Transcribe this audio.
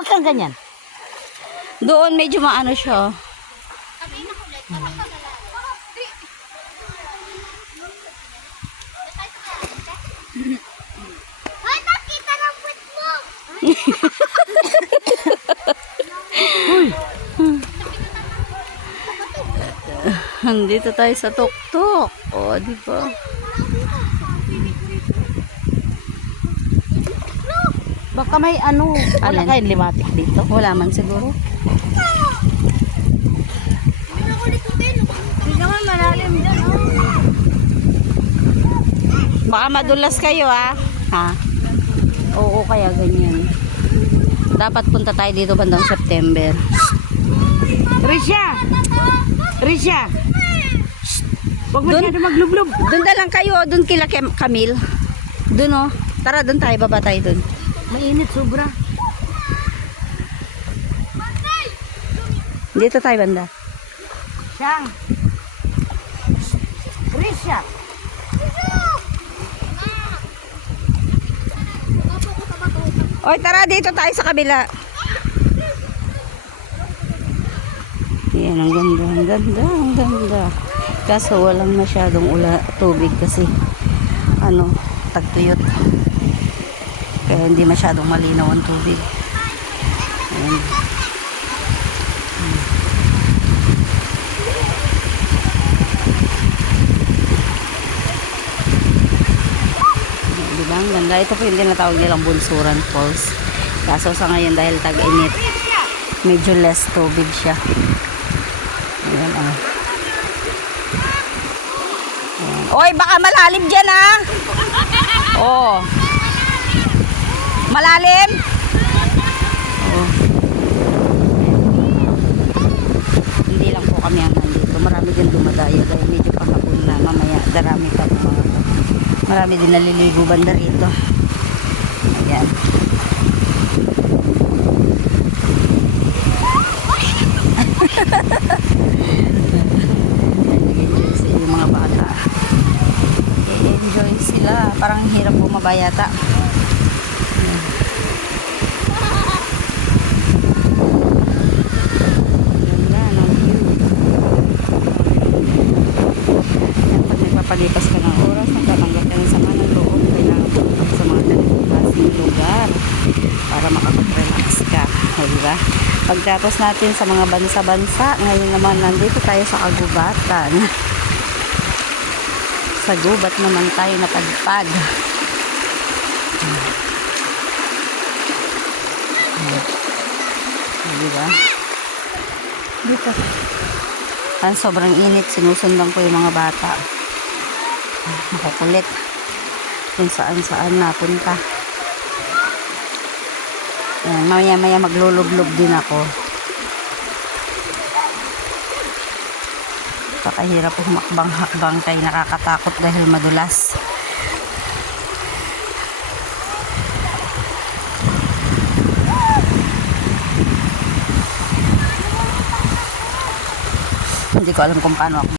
Huwag kang ganyan. Doon medyo maano siya. Hoy, nakita ng puwet mo! Nandito tayo sa tuktok. O, di ba? Baka may ano. Wala Alin? kayong limatik dito. Wala man siguro. Hindi naman malalim dyan. Baka madulas kayo ah. Ha? Oo, kaya ganyan. Dapat punta tayo dito bandang September. Risha! Risha! Huwag mo Dun- masyado maglublob. Doon na lang kayo, doon kila Camille. Doon oh. Tara, doon tayo, baba tayo doon. Mainit sobra. Dito tayo banda. Siyang. Risha! Oy, tara dito tayo sa kabila. Yan, ang ganda, ang ganda, ang ganda. Kaso walang masyadong tubig kasi ano, tagtuyot. Kaya hindi masyadong malinaw ang tubig. Ayan. Diba? Ang ganda. Ito po yung tinatawag nilang Bunsuran Falls. Kaso sa ngayon dahil tag-init, medyo less tubig siya. Ayan, ah. Ayan. Oy, baka malalim dyan, ah! Oh. Malalim? Oh. Hindi lang po kami ang nandito. Marami din dumadayo dahil medyo pahapon na. Mamaya, darami pa po mga to. Marami din naliligo banda rito. Ayan. Yung mga bata. I-enjoy sila. Parang hirap bumaba yata. Ganda ng view. Yan, pag nagpapalipas ka ng oras, nagtatanggap ka ng sama ng loob, kailangan pupunta sa mga ganitong klaseng lugar para makapag-relax ka. O, diba? Pagtapos natin sa mga bansa-bansa, ngayon naman nandito tayo sa kagubatan. Sa gubat naman tayo napadpad. Diba? Dito. Ang sobrang init, sinusundan ko yung mga bata. Makukulit. Kung saan-saan napunta. Ayan, maya-maya maglulublob din ako. Pakahirap po humakbang-hakbang kay nakakatakot dahil madulas. Hindi ko alam kung paano ako